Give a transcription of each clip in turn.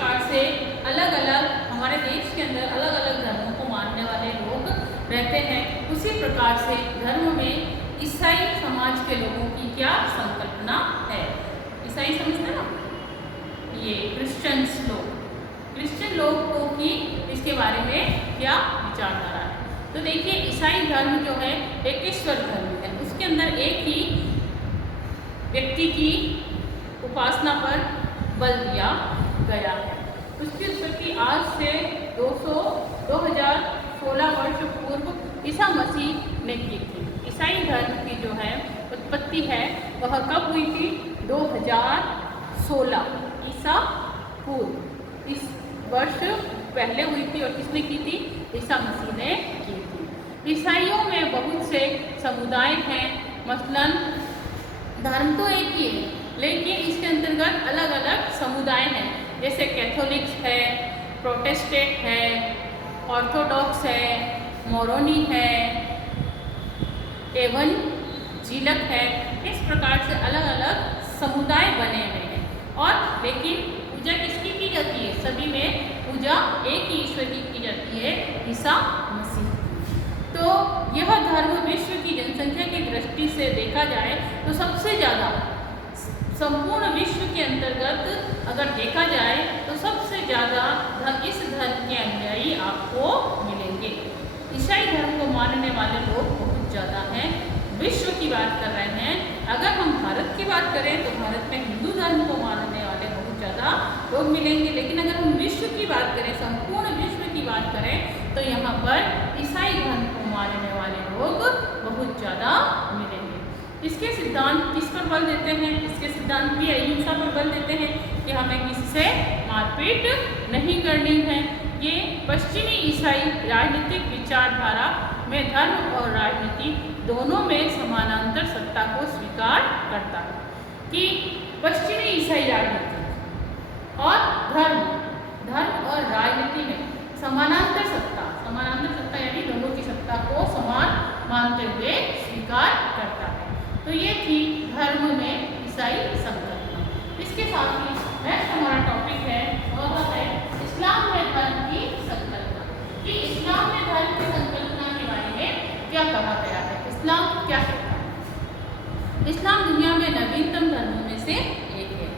प्रकार से अलग अलग हमारे देश के अंदर अलग अलग धर्मों को मानने वाले लोग रहते हैं, उसी प्रकार से धर्म में ईसाई समाज के लोगों की क्या संकल्पना है। ईसाई समझते ना, ये क्रिश्चियन लोगों की इसके बारे में क्या विचारधारा है। तो देखिए, ईसाई धर्म जो है एक ईश्वर धर्म है, उसके अंदर एक ही व्यक्ति की उपासना पर बल दिया गया है। उसकी उत्पत्ति आज से 2016 वर्ष पूर्व ईसा मसीह ने की थी। ईसाई धर्म की जो है उत्पत्ति है वह कब हुई थी? 2016 ईसा पूर्व, इस वर्ष पहले हुई थी। और किसने की थी? ईसा मसीह ने की थी। ईसाइयों में बहुत से समुदाय हैं, मसलन धर्म तो एक ही है लेकिन इसके अंतर्गत अलग अलग समुदाय हैं, जैसे कैथोलिक्स है, प्रोटेस्टेंट है, ऑर्थोडॉक्स है, मोरोनी है, एवंजेलिकल है। इस प्रकार से अलग अलग समुदाय बने हुए हैं। और लेकिन पूजा किसकी की जाती है? सभी में पूजा एक ही ईश्वर की जाती है, ईसा मसीह। तो यह धर्म विश्व की जनसंख्या की दृष्टि से देखा जाए तो सबसे ज़्यादा संपूर्ण विश्व के अंतर्गत अगर देखा जाए तो सबसे ज़्यादा इस धर्म के अनुयायी आपको मिलेंगे। ईसाई धर्म को मानने वाले लोग बहुत ज़्यादा हैं। विश्व की बात कर रहे हैं, अगर हम भारत की बात करें तो भारत में हिंदू धर्म को मानने वाले बहुत ज़्यादा लोग मिलेंगे। लेकिन अगर हम विश्व की बात करें, संपूर्ण विश्व की बात करें, तो यहाँ पर ईसाई धर्म को मानने वाले लोग बहुत ज़्यादा मिलेंगे। इसके सिद्धांत किस पर बल देते हैं? इसके सिद्धांत भी अहिंसा पर बल देते हैं कि हमें किसी से मारपीट नहीं करनी है। ये पश्चिमी ईसाई राजनीतिक विचारधारा में धर्म और राजनीति दोनों में समानांतर सत्ता को स्वीकार करता है कि पश्चिमी ईसाई राजनीति और धर्म और राजनीति में समानांतर सत्ता यानी दोनों की सत्ता को समान मानते हुए स्वीकार करता है। तो ये थी धर्म में ईसाई संकल्पना। इसके साथ ही नेक्स्ट हमारा टॉपिक है वह है इस्लाम में धर्म की संकल्पना, कि इस्लाम में धर्म की संकल्पना के बारे में क्या कहा गया है, इस्लाम क्या कहता है। इस्लाम दुनिया में नवीनतम धर्मों में से एक है।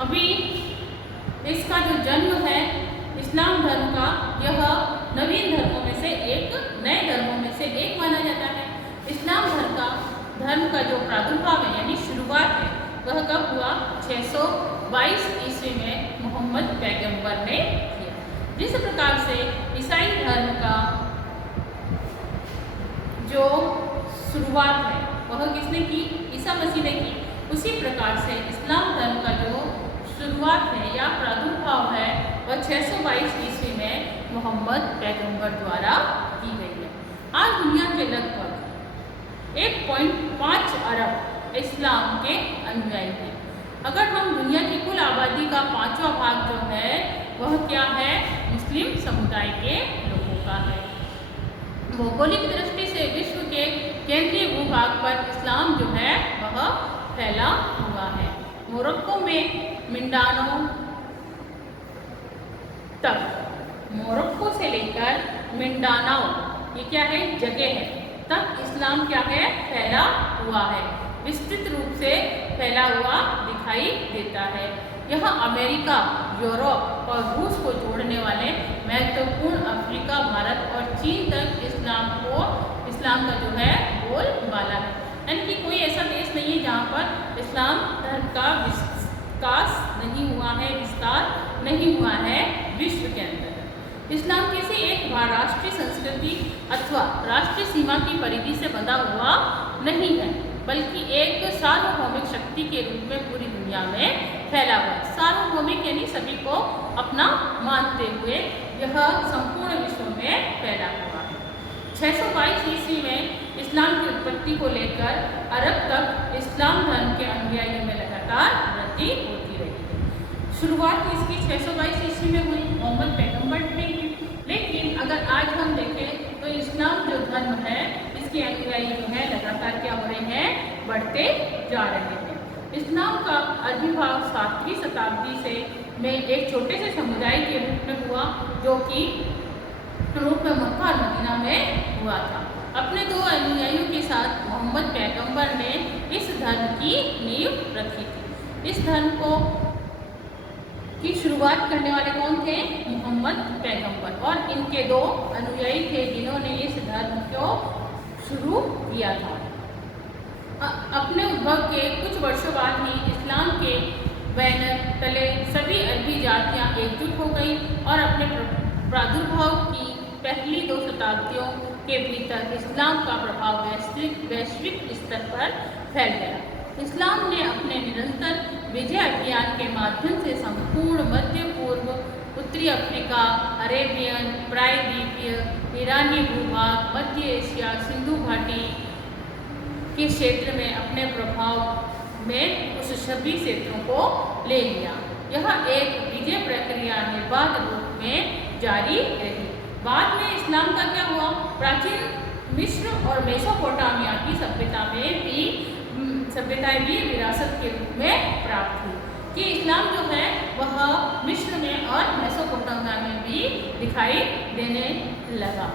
अभी इसका जो जन्म है इस्लाम धर्म का, यह नवीन धर्मों में से एक, नए धर्मों में से एक माना जाता है। इस्लाम धर्म का जो प्रादुर्भाव है यानी शुरुआत है वह कब हुआ? 622 ईस्वी में मोहम्मद पैगंबर ने किया। जिस प्रकार से ईसाई धर्म का जो शुरुआत है वह किसने की? ईसा मसीह ने की। उसी प्रकार से इस्लाम धर्म का जो शुरुआत है या प्रादुर्भाव है वह 622 ईस्वी में मोहम्मद पैगंबर द्वारा की गई है। आज दुनिया के लगभग 1.5 अरब इस्लाम के अनुयायी हैं। अगर हम दुनिया की कुल आबादी का 5वां भाग जो है वह क्या है? मुस्लिम समुदाय के लोगों का है। भौगोलिक दृष्टि से विश्व के केंद्रीय भूभाग पर इस्लाम जो है वह फैला हुआ है। मोरक्को में मिंडानो तक, मोरक्को से लेकर मिंडानाओ, ये क्या है? जगह है, तक इस्लाम क्या है? फैला हुआ है, विस्तृत रूप से फैला हुआ दिखाई देता है। यह अमेरिका, यूरोप और रूस को जोड़ने वाले महत्वपूर्ण अफ्रीका, भारत और चीन तक इस्लाम का जो है बोलबाला है। यानी कि कोई ऐसा देश नहीं है जहाँ पर इस्लाम धर्म का विकास नहीं हुआ है, विस्तार नहीं हुआ है विश्व के अंदर। इस्लाम किसी एक राष्ट्रीय संस्कृति अथवा राष्ट्रीय सीमा की परिधि से बंधा हुआ नहीं है, बल्कि एक सार्वभौमिक शक्ति के रूप में पूरी दुनिया में फैला हुआ है। सार्वभौमिक यानी सभी को अपना मानते हुए यह संपूर्ण विश्व में फैला हुआ है। 622 ईस्वी में इस्लाम की उत्पत्ति को लेकर अरब तक इस्लाम धर्म के अनुयायियों में लगातार वृद्धि होती रही है। शुरुआत इसकी 622 ईस्वी में हुई, मोहम्मद पैगंबर ने की। लेकिन अगर आज हम देखें तो इस्लाम जो धर्म है इसके अनुयायी जो है लगातार क्या हो रहे हैं? बढ़ते जा रहे हैं। इस्लाम का आविर्भाव 7वीं शताब्दी से में एक छोटे से समुदाय के रूप में हुआ, जो कि मक्का और मदीना में हुआ था। अपने 2 अनुयायियों के साथ मोहम्मद पैगंबर ने इस धर्म की नींव रखी थी। इस धर्म की शुरुआत करने वाले कौन थे? मोहम्मद पैगंबर, और इनके 2 अनुयायी थे जिन्होंने इस धर्म को शुरू किया था। अपने उद्भव के कुछ वर्षों बाद ही इस्लाम के बैनर तले सभी अरबी जातियां एकजुट हो गई और अपने प्रादुर्भाव की पहली 2 शताब्दियों के भीतर इस्लाम का प्रभाव वैश्विक स्तर पर फैल गया। इस्लाम ने अपने निरंतर विजय अभियान के माध्यम से संपूर्ण मध्य पूर्व, उत्तरी अफ्रीका, अरेबियन, प्रायद्वीपीय, ईरानी भूभाग, मध्य एशिया, सिंधु घाटी के क्षेत्र में अपने प्रभाव में उस सभी क्षेत्रों को ले लिया। यह एक विजय प्रक्रिया निर्बाध रूप में जारी रही। बाद में इस्लाम का क्या हुआ? प्राचीन मिस्र और मेसोपोटामिया की सभ्यताएं भी विरासत के रूप में प्राप्त हुई, कि इस्लाम जो है वह मिस्र में और मेसोपोटामिया में भी दिखाई देने लगा।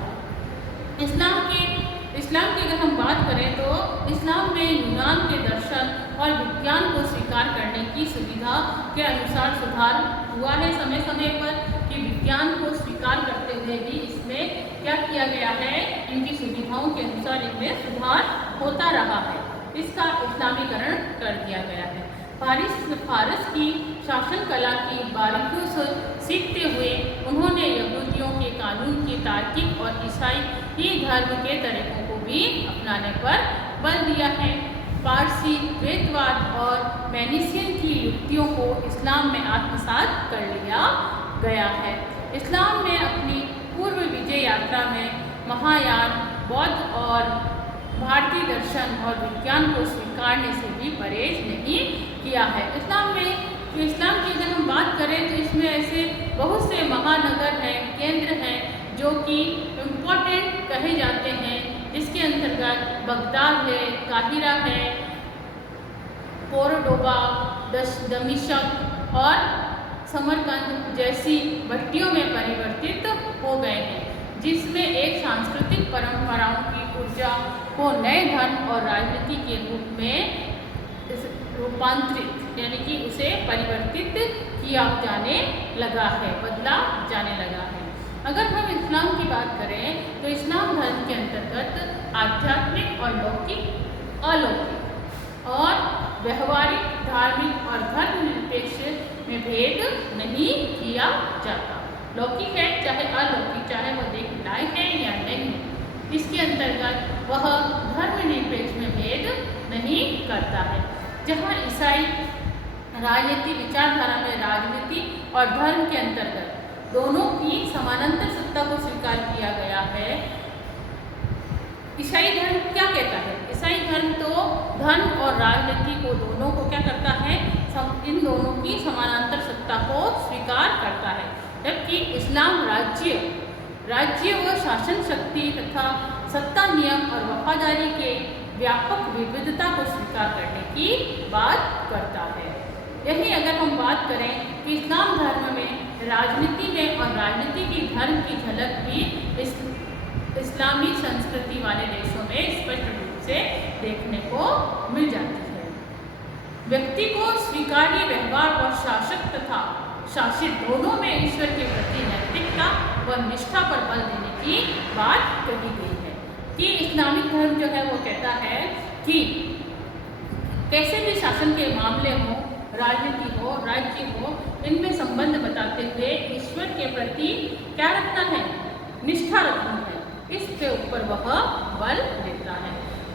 इस्लाम की अगर हम बात करें तो इस्लाम में यूनान के दर्शन और विज्ञान को स्वीकार करने की सुविधा के अनुसार सुधार हुआ है समय समय पर, कि विज्ञान को स्वीकार करते हुए भी इसमें क्या किया गया है? इनकी सुविधाओं के अनुसार इनमें सुधार होता रहा है। इसका इस्लामीकरण कर दिया गया है। फारस की शासन कला की बारीकियों से सीखते हुए उन्होंने यहूदियों के कानून की तार्किक और ईसाई धर्म के तरीकों को भी अपनाने पर बल दिया है। पारसी द्वैतवाद और मैनीसियन की युक्तियों को इस्लाम में आत्मसात कर लिया गया है। इस्लाम ने अपनी पूर्व विजय यात्रा में महायान, बौद्ध और भारतीय दर्शन और विज्ञान को स्वीकारने से भी परहेज नहीं किया है। इस्लाम की अगर हम बात करें तो इसमें ऐसे बहुत से महानगर हैं, केंद्र हैं, जो कि इम्पोर्टेंट कहे जाते हैं, जिसके अंतर्गत बगदाद है, काहिरा है, कोरडोबा, दमिश्क और समरकंद जैसी भट्टियों में परिवर्तित हो गए हैं, जिसमें एक सांस्कृतिक परंपराओं की ऊर्जा को नए धर्म और राजनीति के रूप में रूपांतरित यानी कि उसे परिवर्तित किया जाने लगा है, बदला जाने लगा है। अगर हम इस्लाम की बात करें तो इस्लाम धर्म के अंतर्गत आध्यात्मिक और लौकिक, अलौकिक और व्यवहारिक, धार्मिक और धर्मनिरपेक्ष में भेद नहीं किया जाता। लौकिक है चाहे अलौकिक, चाहे वह देखने लायक है या नहीं, इसके अंतर्गत वह धर्मनिरपेक्ष में भेद नहीं करता है। जहाँ ईसाई राजनीति विचारधारा में राजनीति और धर्म के अंतर्गत दोनों की समानांतर सत्ता को स्वीकार किया गया है। ईसाई धर्म क्या कहता है? ईसाई धर्म तो धर्म और राजनीति को दोनों को क्या करता है? इन दोनों की समानांतर सत्ता को स्वीकार करता है, जबकि इस्लाम राज्य व शासन शक्ति तथा सत्ता, नियम और वफादारी के व्यापक विविधता को स्वीकार करने की बात करता है। यही अगर हम बात करें कि इस्लाम धर्म में राजनीति में और राजनीति की धर्म की झलक भी इस्लामी संस्कृति वाले देशों में स्पष्ट रूप से देखने को मिल जाती है। व्यक्ति को स्वीकार्य व्यवहार और शासक तथा शासित दोनों में ईश्वर के प्रति नैतिकता व निष्ठा पर बल देने की बात कही गई है, कि इस्लामिक धर्म जो है वो कहता है कि कैसे भी शासन के मामले हो, राजनीति हो, राज्य हो, इनमें संबंध बताते हुए ईश्वर के प्रति क्या रखना है? निष्ठा रखनी है। इसके ऊपर वह बल देता है।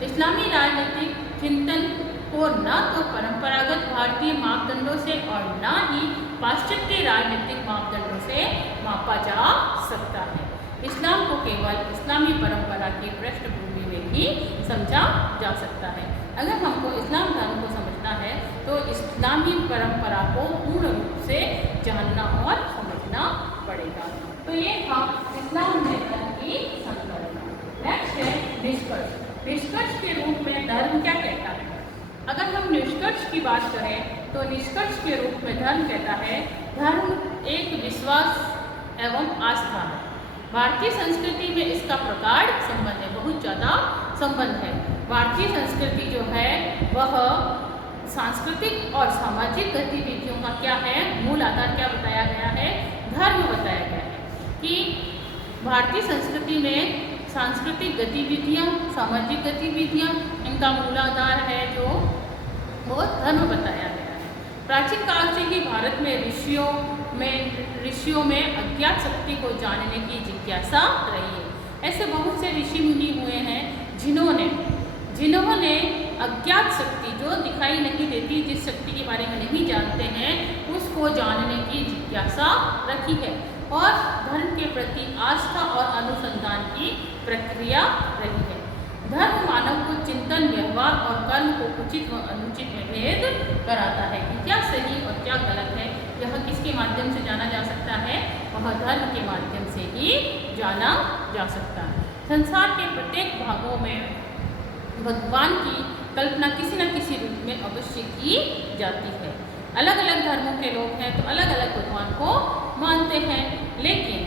इस्लामी राजनीतिक चिंतन को न तो परंपरागत भारतीय मापदंडों से और न ही पाश्चात्य राजनीतिक मापदंडों से मापा जा सकता है। इस्लाम को केवल इस्लामी परंपरा की पृष्ठभूमि में ही समझा जा सकता है। अगर हमको इस्लाम धर्म को समझना है तो इस्लामी परंपरा को पूर्ण रूप से जानना और समझना पड़ेगा। तो ये था इस्लाम में धर्म की संकल्पना। नेक्स्ट है निष्कर्ष। निष्कर्ष के रूप में धर्म क्या कहता है? अगर हम निष्कर्ष की बात करें तो निष्कर्ष के रूप में धर्म कहता है, धर्म एक विश्वास एवं आस्था है। भारतीय संस्कृति में इसका प्रगाढ़ संबंध है, बहुत ज़्यादा संबंध है। भारतीय संस्कृति जो है वह सांस्कृतिक और सामाजिक गतिविधियों का क्या है, मूल आधार क्या बताया गया है, धर्म बताया गया है। कि भारतीय संस्कृति में सांस्कृतिक गतिविधियाँ, सामाजिक गतिविधियाँ, इनका मूल आधार है जो वो धर्म बताया गया है। प्राचीन काल से ही भारत में ऋषियों में अज्ञात शक्ति को जानने की जिज्ञासा रही है। ऐसे बहुत से ऋषि मुनि हुए हैं जिन्होंने अज्ञात शक्ति जो दिखाई नहीं देती, जिस शक्ति के बारे में नहीं जानते हैं, उसको जानने की जिज्ञासा रखी है और धर्म के प्रति आस्था और अनुसंधान की प्रक्रिया रही है। धर्म मानव को चिंतन, व्यवहार और कर्म को उचित व अनुचित में भेद कराता है कि क्या सही और क्या गलत है। यह किसके माध्यम से जाना जा सकता है, वह धर्म के माध्यम से ही जाना जा सकता है। संसार के प्रत्येक भागों में भगवान की कल्पना किसी न किसी रूप में अवश्य की जाती है। अलग अलग धर्मों के लोग हैं तो अलग अलग भगवान को मानते हैं, लेकिन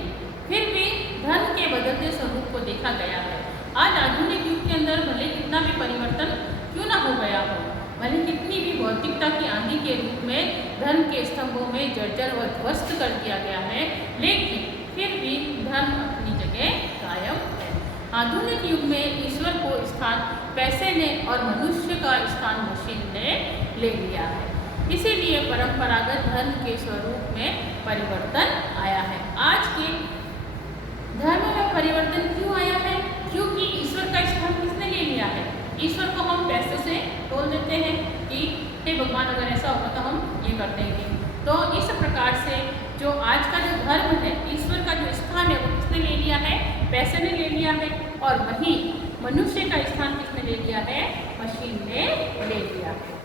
फिर भी धर्म के बदलते स्वरूप को देखा गया है। आज आधुनिक युग के अंदर भले कितना भी परिवर्तन क्यों ना हो गया हो, भले कितनी भी भौतिकता की आंधी के रूप में धर्म के स्तंभों में जर्जर व ध्वस्त कर दिया गया है, लेकिन फिर भी धर्म अपनी जगह कायम है। आधुनिक युग में ईश्वर को स्थान पैसे ने और मनुष्य का स्थान मशीन ने ले लिया है। इसीलिए परंपरागत धर्म के स्वरूप में परिवर्तन आया है। आज के धर्म में परिवर्तन क्यों आया है? क्योंकि ईश्वर का स्थान किसने ले लिया है? ईश्वर को हम पैसों से तोल देते हैं कि हे भगवान, अगर ऐसा होगा तो हम ये कर देंगे। तो इस प्रकार से जो आज का जो धर्म है, ईश्वर का जो स्थान है वो किसने ले लिया है? पैसे ने ले लिया है। और वहीं मनुष्य का स्थान किसने ले लिया है? मशीन ने ले लिया है।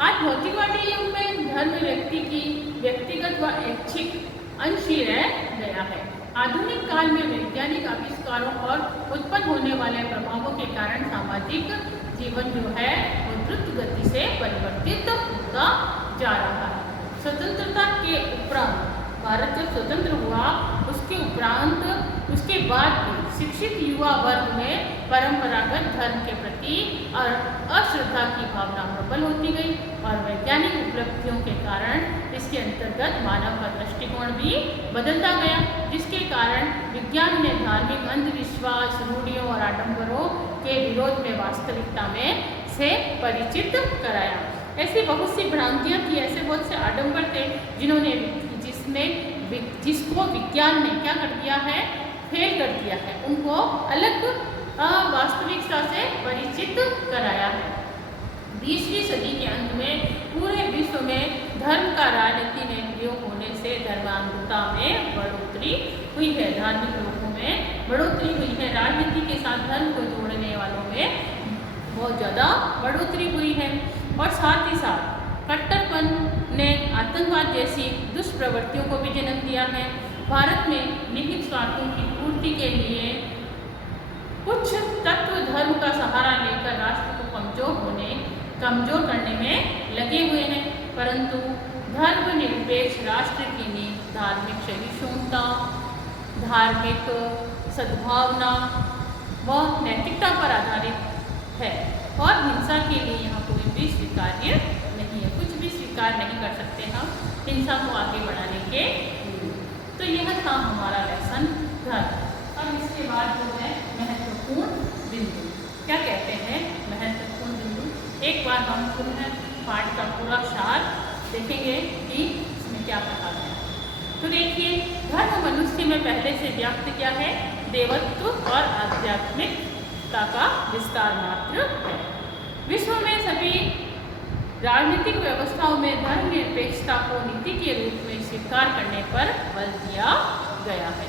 आज भौतिकवादी युग में धर्म व्यक्ति की व्यक्तिगत व ऐच्छिक अंश ही रह गया है। आधुनिक काल में वैज्ञानिक आविष्कारों और उत्पन्न होने वाले प्रभावों के कारण सामाजिक जीवन जो है वो द्रुत गति से परिवर्तित होता जा रहा है। स्वतंत्रता के उपरांत भारत जब स्वतंत्र हुआ, उसके बाद भी शिक्षित युवा वर्ग में परंपरागत धर्म के प्रति अश्रद्धा की भावना प्रबल होती गई और वैज्ञानिक उपलब्धियों के कारण इसके अंतर्गत मानव का दृष्टिकोण भी बदलता गया, जिसके कारण विज्ञान ने धार्मिक अंधविश्वास, रूढ़ियों और आडंबरों के विरोध में वास्तविकता में से परिचित कराया। ऐसी बहुत सी भ्रांतियाँ थी, ऐसे बहुत से आडंबर थे जिसको विज्ञान ने क्या कर दिया है, फेल कर दिया है, उनको अलग वास्तविकता से परिचित कराया है। 20वीं सदी के अंत में पूरे विश्व में धर्म का राजनीति में प्रयोग होने से धर्मांधता में बढ़ोतरी हुई है, धार्मिक लोगों में बढ़ोतरी हुई है। राजनीति के साथ धर्म को जोड़ने वालों में बहुत ज़्यादा बढ़ोतरी हुई है और साथ ही साथ कट्टरपन ने आतंकवाद जैसी दुष्प्रवृत्तियों को भी जन्म दिया है। भारत में निहित स्वार्थों की पूर्ति के लिए कुछ तत्व धर्म का सहारा लेकर राष्ट्र को कमजोर करने में लगे हुए हैं, परंतु धर्मनिरपेक्ष राष्ट्र की नींव धार्मिक सहिष्णुता, धार्मिक सद्भावना व नैतिकता पर आधारित है और हिंसा के लिए यहाँ कोई भी स्वीकार्य नहीं है। कुछ भी स्वीकार नहीं कर सकते हम हिंसा को आगे बढ़ाने के लिए। तो यह था हमारा लेसन धर्म। अब इसके बाद जो है महत्वपूर्ण बिंदु, क्या कहते हैं महत्वपूर्ण बिंदु, एक बार हम पुनः पाठ का पूरा सार देखेंगे कि इसमें क्या कहा गया। तो देखिए, धर्म मनुष्य में पहले से व्याप्त क्या है, देवत्व और आध्यात्मिकता का विस्तार मात्र है। विश्व में सभी राजनीतिक व्यवस्थाओं में धर्मनिरपेक्षता को नीति के रूप में स्वीकार करने पर बल दिया गया है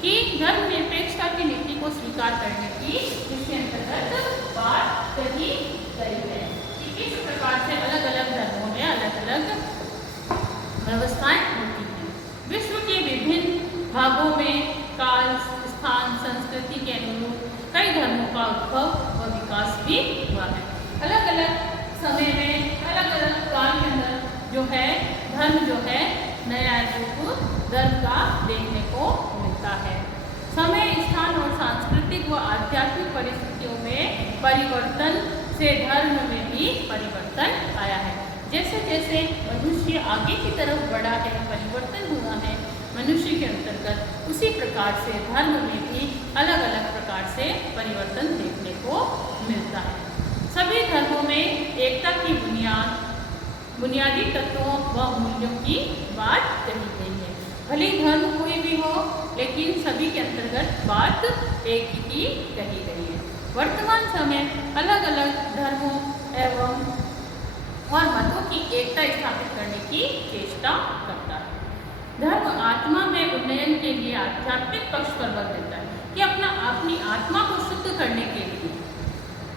कि धर्मनिरपेक्षता की नीति को स्वीकार करने की इसके अंतर्गत बात कही गई है कि किस प्रकार से अलग अलग धर्मों में अलग अलग व्यवस्थाएं होती हैं। विश्व के विभिन्न भागों में काल, स्थान, संस्कृति के अनुरूप कई धर्मों का उद्भव व विकास भी हुआ है। अलग अलग समय में अलग अलग काल के अंदर जो है धर्म जो है नया रूप धर्म का देखने को मिलता है। समय, स्थान और सांस्कृतिक व आध्यात्मिक परिस्थितियों में परिवर्तन से धर्म में भी परिवर्तन आया है। जैसे जैसे मनुष्य आगे की तरफ बढ़ा है, परिवर्तन हुआ है मनुष्य के अंतर्गत, उसी प्रकार से धर्म में भी अलग अलग प्रकार से परिवर्तन देखने को मिलता है। सभी धर्मों में एकता की बुनियादी तत्वों व मूल्यों की बात कही गई है। भले ही धर्म कोई भी हो, लेकिन सभी के अंतर्गत बात एक ही कही गई है। वर्तमान समय अलग अलग धर्मों एवं और मतों की एकता स्थापित करने की चेष्टा करता है। धर्म आत्मा में उन्नयन के लिए आध्यात्मिक पक्ष पर बल देता है कि अपनी आत्मा को शुद्ध करने के लिए,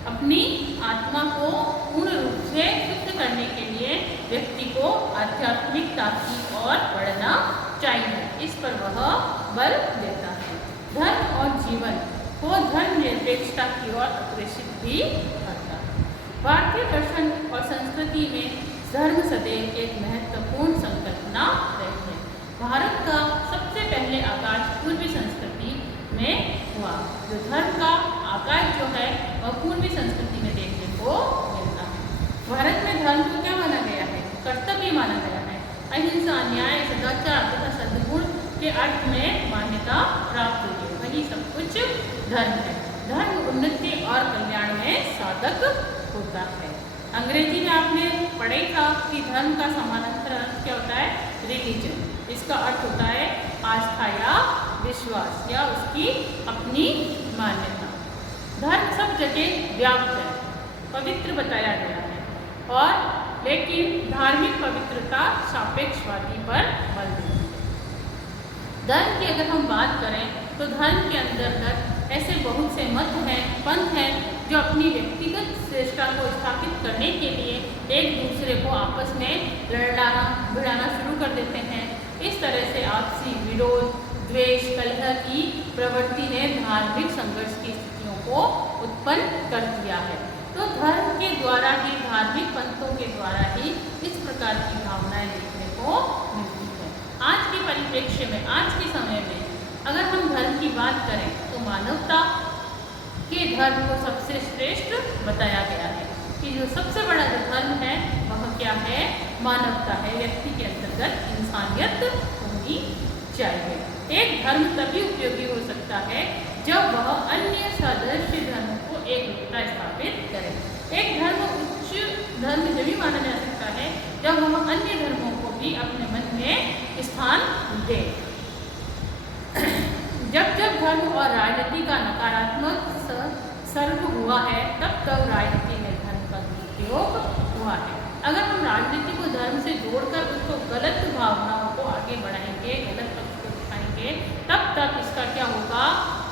अपनी आत्मा को पूर्ण रूप से शुद्ध करने के लिए व्यक्ति को आध्यात्मिकता की ओर बढ़ना चाहिए। इस पर वह बल देता है। धर्म और जीवन को धर्मनिरपेक्षता की ओर अग्रसित भी करता है। भारतीय दर्शन और संस्कृति में धर्म सदैव एक महत्वपूर्ण संकल्पना रही है। भारत का सबसे पहले आगाज पूर्वी संस्कृति में हुआ। जो धर्म का आगाज जो है वह पूर्वी संस्कृति में देखने को मिलता है। भारत में धर्म को क्या माना गया है? कर्तव्य माना गया है। अहिंसा, न्याय, सदाचार तथा सद्गुण के अर्थ में मान्यता प्राप्त हुई है। वही सब कुछ धर्म है। धर्म उन्नति और कल्याण में साधक होता है। अंग्रेजी में आपने पढ़ा ही था कि धर्म का समानांतर अर्थ क्या होता है? रिलीजन। इसका अर्थ होता है आस्था या विश्वास या उसकी अपनी मान्यता। धर्म सब जगह व्याप्त है, पवित्र बताया गया है, और लेकिन धार्मिक पवित्रता सापेक्षवादी पर बल देती है। धर्म की अगर हम बात करें तो धर्म के अंतर्गत ऐसे बहुत से मत हैं, पंथ हैं, जो अपनी व्यक्तिगत श्रेष्ठता को स्थापित करने के लिए एक दूसरे को आपस में लड़ाना भिड़ाना शुरू कर देते हैं। इस तरह से आपसी विरोध, द्वेष, कलह की प्रवृत्ति ने धार्मिक संघर्ष की स्थितियों को उत्पन्न कर दिया है। तो धर्म के द्वारा ही, धार्मिक पंथों के द्वारा ही इस प्रकार की भावनाएं देखने को मिलती है। आज के परिप्रेक्ष्य में, आज के समय में अगर हम धर्म की बात करें तो मानवता के धर्म को सबसे श्रेष्ठ बताया गया है कि जो सबसे बड़ा जो धर्म है वह क्या है? मानवता है। व्यक्ति के अंतर्गत इंसानियत होनी चाहिए। एक धर्म तभी उपयोगी हो सकता है जब वह अन्य सदस्य धर्मों को एक रूपता स्थापित करे। एक धर्म उच्च धर्म जब माना जा सकता है जब वह अन्य धर्मों को भी अपने मन में स्थान दे। जब जब धर्म और राजनीति का नकारात्मक सर्ग हुआ है, तब तब राजनीति में धर्म का दुरुपयोग हुआ है। अगर हम राजनीति को धर्म से जोड़कर उसको गलत भावनाओं को आगे बढ़ाएंगे, गलत पक्ष को दिखाएंगे, तब तक इसका क्या होगा?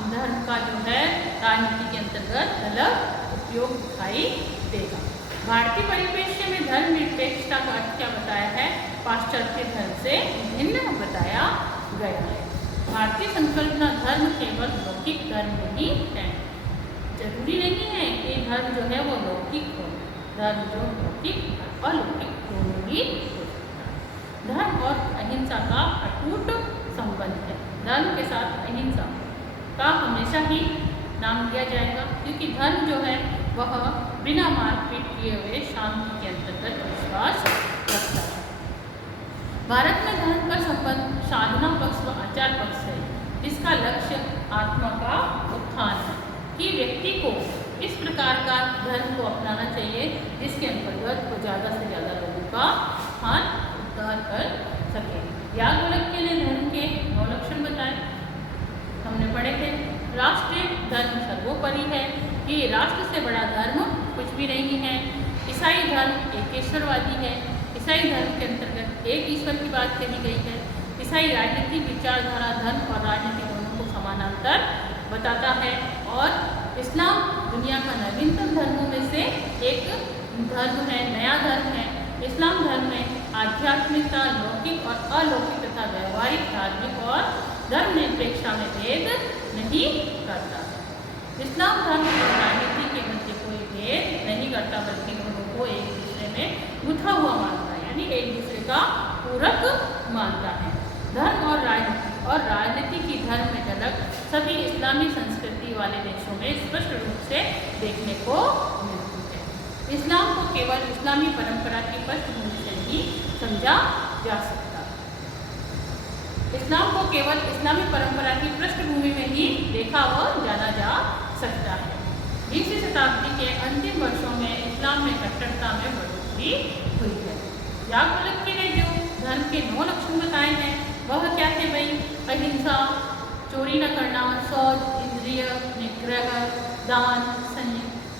धर्म का जो है राजनीति के अंतर्गत गलत उपयोग दिखाई देगा। भारतीय परिप्रेक्ष्य में धर्म निरपेक्षता का अर्थ क्या बताया है? पाश्चात्य धर्म से भिन्न बताया गया है। भारतीय संकल्पना धर्म केवल लौकिक धर्म नहीं है। जरूरी नहीं है कि धर्म जो है वो लौकिक हो। धर्म जो लौकिक अलौकिक दोनों ही हो सकता है। धर्म और अहिंसा का अटूट संबंध है। धर्म के साथ अहिंसा का हमेशा ही नाम लिया जाएगा, क्योंकि धर्म जो है वह बिना मारपीट किए हुए शांति के अंतर्गत विश्वास रखता है। भारत में धर्म का संबंध साधना पक्ष व आचार पक्ष है, जिसका लक्ष्य आत्मा का उत्थान है कि व्यक्ति को इस प्रकार का धर्म को अपनाना चाहिए जिसके अंतर्गत वो ज़्यादा से ज़्यादा लोगों का उत्थान उद्धार कर सके। याज्ञवल्क्य के लिए धर्म के 9 लक्षण बताए हमने पढ़े थे। राष्ट्रीय धर्म सर्वोपरि है कि राष्ट्र से बड़ा धर्म कुछ भी नहीं है। ईसाई धर्म एकेश्वरवादी है। ईसाई धर्म के अंतर्गत एक ईश्वर की बात कही गई है। ईसाई राजनीति विचारधारा धर्म और राजनीति दोनों को समानांतर बताता है। और इस्लाम दुनिया का नवीनतम धर्मों में से एक धर्म है, नया धर्म है। इस्लाम धर्म में आध्यात्मिकता लौकिक और अलौकिक तथा व्यवहारिक, धार्मिक और धर्मनिरपेक्षता में भेद नहीं करता। इस्लाम धर्म और राजनीति के मध्य कोई भेद नहीं करता, बल्कि दोनों को एक में गुथा हुआ मानता है, यानी एक दूसरे का पूरक मानता है। धर्म और राजनीति की धर्म में झलक सभी इस्लामी संस्कृति वाले देशों में स्पष्ट रूप से देखने को मिलती है। इस्लाम को केवल इस्लामी परंपरा की पृष्ठभूमि से नहीं समझा जा सकता। इस्लाम को केवल इस्लामी परंपरा की पृष्ठभूमि में ही देखा व जाना जा सकता है। 20वीं शताब्दी के अंतिम वर्षों में इस्लाम में कट्टरता में बढ़ोतरी हुई है। याकूब ने जो धर्म के 9 लक्षण बताए हैं वह क्या थे भाई? अहिंसा, चोरी न करना, शौच, इंद्रिय निग्रह, दान,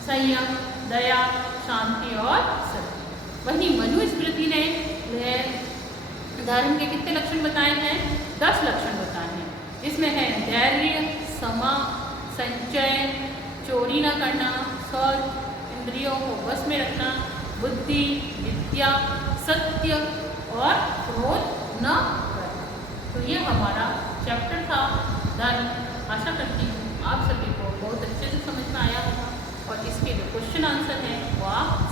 संयम, दया, शांति और सत्य। वहीं मनुस्मृति ने धर्म के कितने लक्षण बताए हैं? 10 लक्षण बताए हैं, जिसमें है धैर्य, क्षमा, संचय, चोरी न करना, शौच, इंद्रियों को वश में रखना, बुद्धि, विद्या, सत्य और क्रोध न करना। तो ये हमारा चैप्टर था धर्म। आशा करती हूँ आप सभी को बहुत अच्छे से समझ में आया होगा और इसके जो क्वेश्चन आंसर हैं वो आप